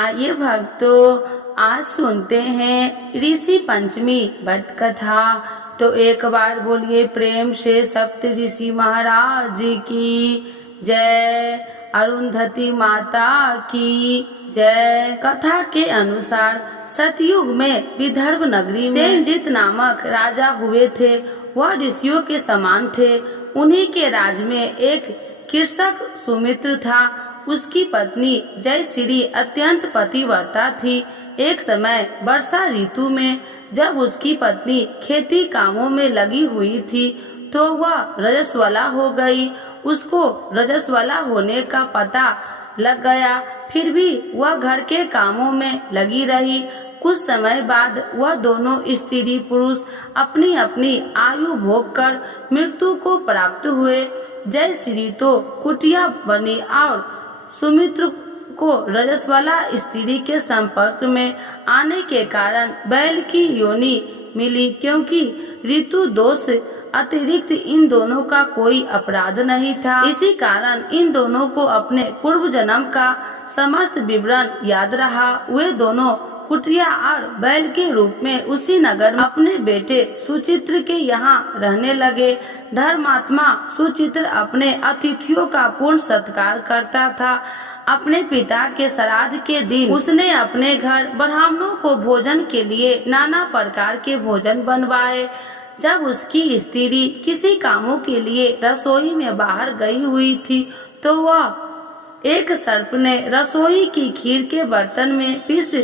आइए भक्तों, आज सुनते हैं ऋषि पंचमी व्रत कथा। तो एक बार बोलिए प्रेम से सप्त ऋषि महाराज की जय, अरुंधति माता की जय। कथा के अनुसार सतयुग में विदर्भ नगरी में सेनजित नामक राजा हुए थे। वह ऋषियों के समान थे। उन्हीं के राज में एक कृषक सुमित्र था। उसकी पत्नी जयश्री अत्यंत पतिव्रता थी। एक समय वर्षा ऋतु में जब उसकी पत्नी खेती कामों में लगी हुई थी तो वह रजस्वला हो गई। उसको रजस्वला होने का पता लग गया, फिर भी वह घर के कामों में लगी रही। कुछ समय बाद वह दोनों स्त्री पुरुष अपनी अपनी आयु भोग कर मृत्यु को प्राप्त हुए। जयश्री तो कुटिया बनी और सुमित्र को रजस्वला स्त्री के संपर्क में आने के कारण बैल की योनि मिली, क्योंकि ऋतु दोष अतिरिक्त इन दोनों का कोई अपराध नहीं था। इसी कारण इन दोनों को अपने पूर्व जन्म का समस्त विवरण याद रहा। वे दोनों कुटिया और बैल के रूप में उसी नगर में अपने बेटे सुचित्र के यहाँ रहने लगे। धर्मात्मा सुचित्र अपने अतिथियों का पूर्ण सत्कार करता था। अपने पिता के श्राद्ध के दिन उसने अपने घर ब्राह्मणों को भोजन के लिए नाना प्रकार के भोजन बनवाए। जब उसकी स्त्री किसी कामों के लिए रसोई में बाहर गई हुई थी तो वह एक सर्प ने रसोई की खीर के बर्तन में विष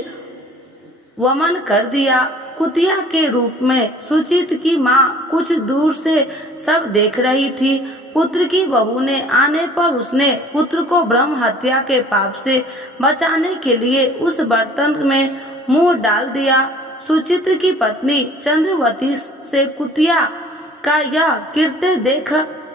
वमन कर दिया। कुतिया के रूप में सुचित की माँ कुछ दूर से सब देख रही थी। पुत्र की बहू ने आने पर उसने पुत्र को ब्रह्म हत्या के पाप से बचाने के लिए उस बर्तन में मुंह डाल दिया। सुचित्र की पत्नी चंद्रवती से कुतिया का यह कृत्य देख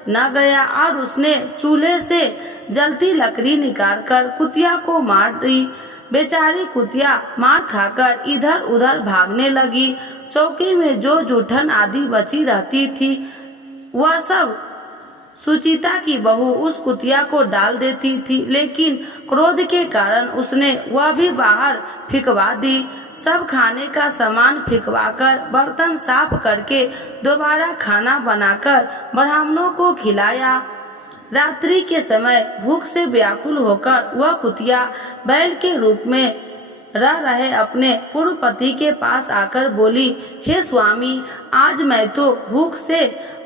न गया और उसने चूल्हे से जलती लकड़ी निकालकर कुतिया को मार दी। बेचारी कुतिया मार खाकर इधर उधर भागने लगी। चौके में जो जूठन आदि बची रहती थी वह सब सुचिता की बहू उस कुतिया को डाल देती थी, लेकिन क्रोध के कारण उसने वह भी बाहर फिकवा दी। सब खाने का सामान फिकवाकर बर्तन साफ करके दोबारा खाना बनाकर ब्राह्मणों को खिलाया। रात्रि के समय भूख से व्याकुल होकर वह कुतिया बैल के रूप में रह रहे अपने पूर्व पति के पास आकर बोली, हे स्वामी, आज मैं तो भूख से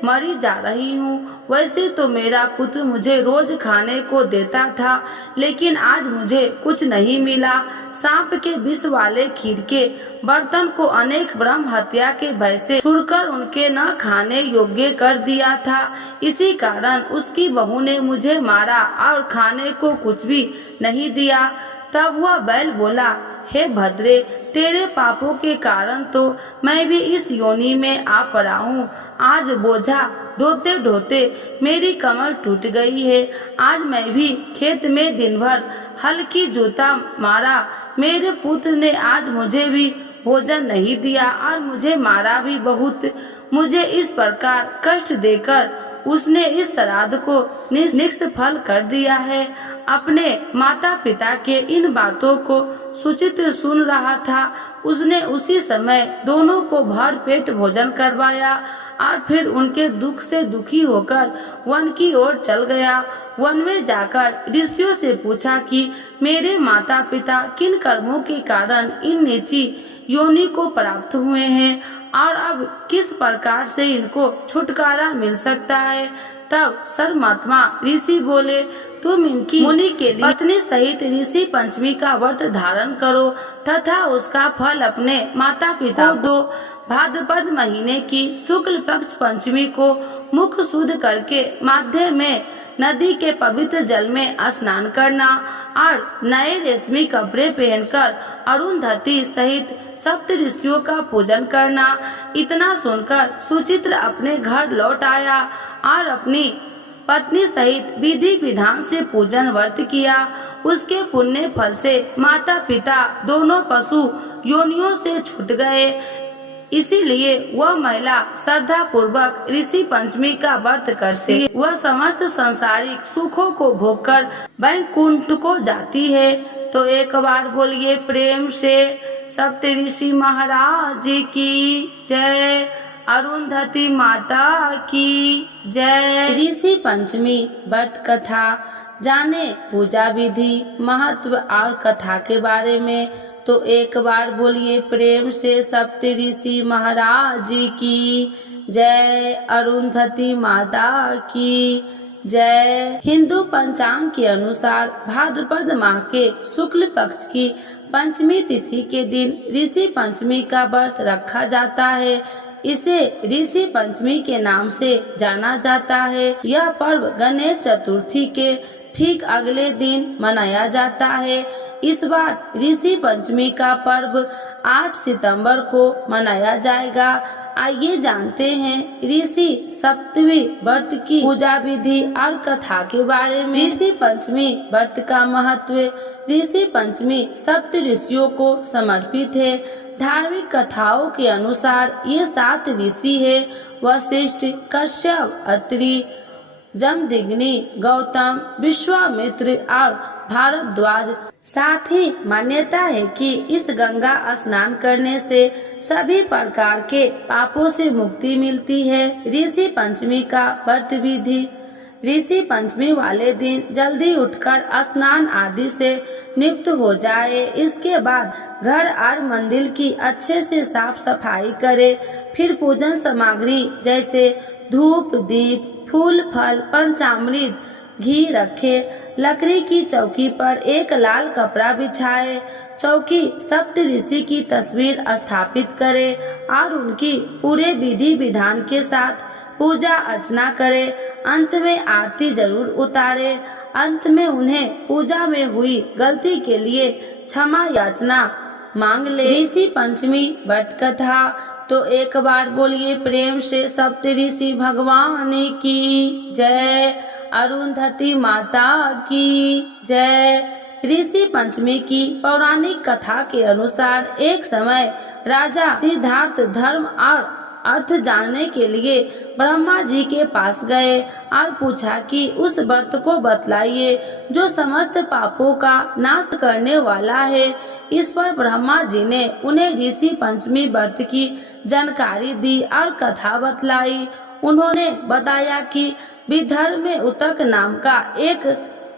मरी जा रही हूँ। वैसे तो मेरा पुत्र मुझे रोज खाने को देता था, लेकिन आज मुझे कुछ नहीं मिला। सांप के विष वाले खीर के बर्तन को अनेक ब्रह्म हत्या के भय से छुड़कर उनके न खाने योग्य कर दिया था। इसी कारण उसकी बहू ने मुझे मारा और खाने को कुछ भी नहीं दिया। तब वह बैल बोला, हे भद्रे, तेरे पापों के कारण तो मैं भी इस योनि में आ पड़ा हूँ। आज बोझा ढोते ढोते मेरी कमर टूट गई है। आज मैं भी खेत में दिन भर हल की जोता मारा। मेरे पुत्र ने आज मुझे भी भोजन नहीं दिया और मुझे मारा भी बहुत। मुझे इस प्रकार कष्ट देकर उसने इस श्राद्ध को निष्फल कर दिया है। अपने माता पिता के इन बातों को सुचित्र सुन रहा था। उसने उसी समय दोनों को भर पेट भोजन करवाया और फिर उनके दुख से दुखी होकर वन की ओर चल गया। वन में जाकर ऋषियों से पूछा कि मेरे माता पिता किन कर्मों के कारण इन नीची योनि को प्राप्त हुए हैं और अब किस प्रकार से इनको छुटकारा मिल सकता है। तब सर्वमात्मा ऋषि बोले, तुम इनकी मुनि के लिए पत्नी सहित ऋषि पंचमी का व्रत धारण करो तथा उसका फल अपने माता पिता को दो। भाद्रपद महीने की शुक्ल पक्ष पंचमी को मुख शुद्ध करके माध्य में नदी के पवित्र जल में स्नान करना और नए रेशमी कपड़े पहनकर अरुंधति सहित सप्त ऋषियों का पूजन करना। इतना सुनकर सुचित्र अपने घर लौट आया और अपनी पत्नी सहित विधि विधान से पूजन व्रत किया। उसके पुण्य फल से माता पिता दोनों पशु योनियों से छूट गए। इसीलिए वह महिला श्रद्धा पूर्वक ऋषि पंचमी का व्रत करती है। वह समस्त संसारिक सुखों को भोगकर वैकुंठ को जाती है। तो एक बार बोलिए प्रेम से सप्तऋषि महाराज की जय, अरुंधति माता की जय। ऋषि पंचमी व्रत कथा जाने पूजा विधि, महत्व और कथा के बारे में। तो एक बार बोलिए प्रेम से सप्तऋषि महाराज की जय, अरुंधति माता की जय। हिंदू पंचांग के अनुसार भाद्रपद माह के शुक्ल पक्ष की पंचमी तिथि के दिन ऋषि पंचमी का व्रत रखा जाता है। इसे ऋषि पंचमी के नाम से जाना जाता है। यह पर्व गणेश चतुर्थी के ठीक अगले दिन मनाया जाता है। इस बार ऋषि पंचमी का पर्व 8 सितंबर को मनाया जाएगा। आइए जानते हैं ऋषि सप्तमी व्रत की पूजा विधि और कथा के बारे में। ऋषि पंचमी व्रत का महत्व। ऋषि पंचमी सप्त ऋषियों को समर्पित है। धार्मिक कथाओं के अनुसार ये 7 ऋषि है: वशिष्ठ, कश्यप, अत्रि, जमदग्नि, गौतम, विश्वामित्र और भारद्वाज। साथ ही मान्यता है कि इस गंगा स्नान करने से सभी प्रकार के पापों से मुक्ति मिलती है। ऋषि पंचमी का व्रत विधि। ऋषि पंचमी वाले दिन जल्दी उठकर स्नान आदि से निवृत्त हो जाए। इसके बाद घर और मंदिर की अच्छे से साफ सफाई करे। फिर पूजन सामग्री जैसे धूप, दीप, फूल, फल, पंचामृत, घी रखे। लकड़ी की चौकी पर एक लाल कपड़ा बिछाए। चौकी सप्त ऋषि की तस्वीर स्थापित करे और उनकी पूरे विधि विधान के साथ पूजा अर्चना करे। अंत में आरती जरूर उतारे। अंत में उन्हें पूजा में हुई गलती के लिए क्षमा याचना मांग ले। ऋषि पंचमी व्रत कथा। तो एक बार बोलिए प्रेम से सप्त ऋषि भगवान की जय, अरुंधति माता की जय। ऋषि पंचमी की पौराणिक कथा के अनुसार एक समय राजा सिद्धार्थ धर्म और अर्थ जानने के लिए ब्रह्मा जी के पास गए और पूछा कि उस व्रत को बतलाइए जो समस्त पापों का नाश करने वाला है। इस पर ब्रह्मा जी ने उन्हें ऋषि पंचमी व्रत की जानकारी दी और कथा बतलाई। उन्होंने बताया कि विदर्भ में उतक नाम का एक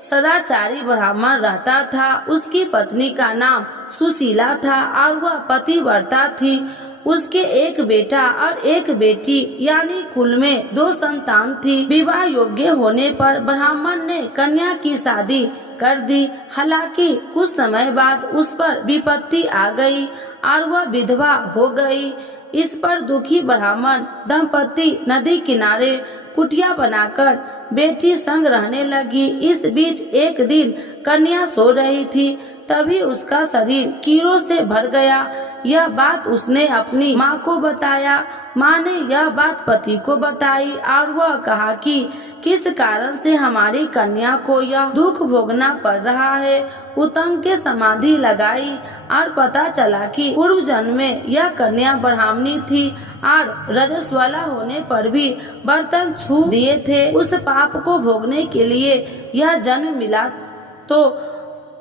सदाचारी ब्राह्मण रहता था। उसकी पत्नी का नाम सुशीला था और वह पतिव्रता थी। उसके एक बेटा और एक बेटी यानी कुल में 2 संतान थी। विवाह योग्य होने पर ब्राह्मण ने कन्या की शादी कर दी। हालांकि कुछ समय बाद उस पर विपत्ति आ गई और वह विधवा हो गई। इस पर दुखी ब्राह्मण दंपति नदी किनारे कुटिया बनाकर बेटी संग रहने लगी। इस बीच एक दिन कन्या सो रही थी, तभी उसका शरीर कीड़ों से भर गया। यह बात उसने अपनी माँ को बताया। माँ ने यह बात पति को बताई और वह कहा कि किस कारण से हमारी कन्या को यह दुख भोगना पड़ रहा है। उतंग के समाधि लगाई और पता चला कि पूर्व जन्म में यह कन्या ब्राह्मणी थी और रजस्वला होने पर भी बर्तन छू दिए थे। उस पाप को भोगने के लिए यह जन्म मिला तो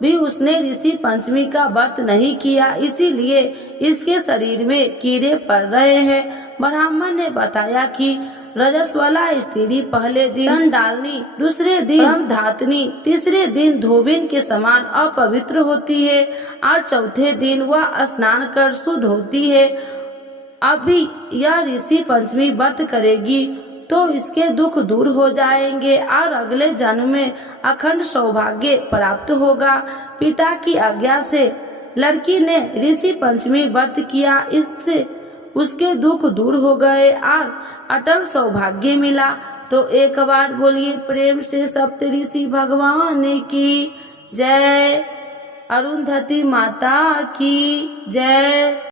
भी उसने ऋषि पंचमी का व्रत नहीं किया, इसीलिए इसके शरीर में कीड़े पड़ रहे हैं। ब्राह्मण ने बताया कि रजस्वला स्त्री पहले दिन चंडालनी, दूसरे दिन ब्रह्मधातनी, तीसरे दिन धोबिन के समान अपवित्र होती है और चौथे दिन वह स्नान कर शुद्ध होती है। अभी यह ऋषि पंचमी व्रत करेगी तो इसके दुख दूर हो जाएंगे और अगले जन्म में अखंड सौभाग्य प्राप्त होगा। पिता की आज्ञा से लड़की ने ऋषि पंचमी व्रत किया। इससे उसके दुख दूर हो गए और अटल सौभाग्य मिला। तो एक बार बोलिए प्रेम से सप्तऋषि भगवान की जय, अरुंधति माता की जय।